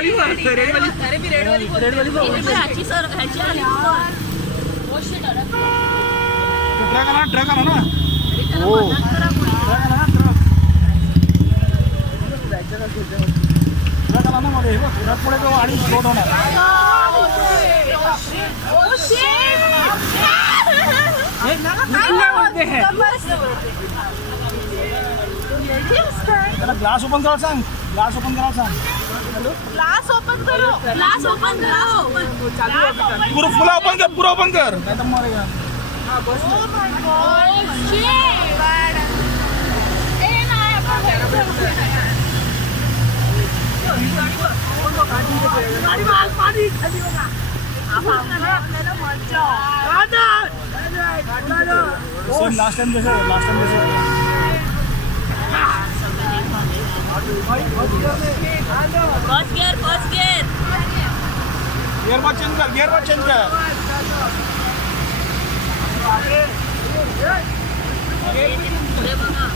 वाली रेड वाली अरे मी रेड वाली ह्याची सर ह्याची आली ट्रक आला ना हो ट्रक आला ना मध्ये ट्रक पुढे तो आणि लोड होणार त्याला ग्लास ओपन करायला सांग ग्लास ओपन करायला सांग ग्लास ओपन करो पूरा ओपन कर नाही तर मरेगा लास्ट टाइम जैसे फर्स्ट गियर गियर मत चेंज कर पुढे बघा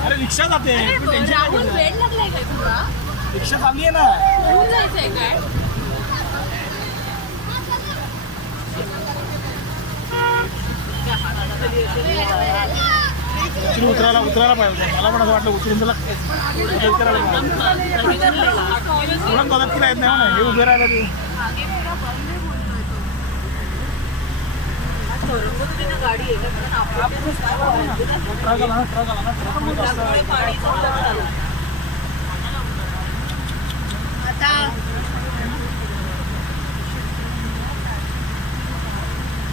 अरे रिक्षा जाते राहुल वेळ लागलाय काय तुला रिक्षा चालली आहे ना घेऊन जायचंय काय उतरायला पाहिजे मला पण असं वाटलं उतरून त्याला थोडा मदत केला येत नाही म्हणा हे उभे राहिला ते गाडी ट्रक आला ना आता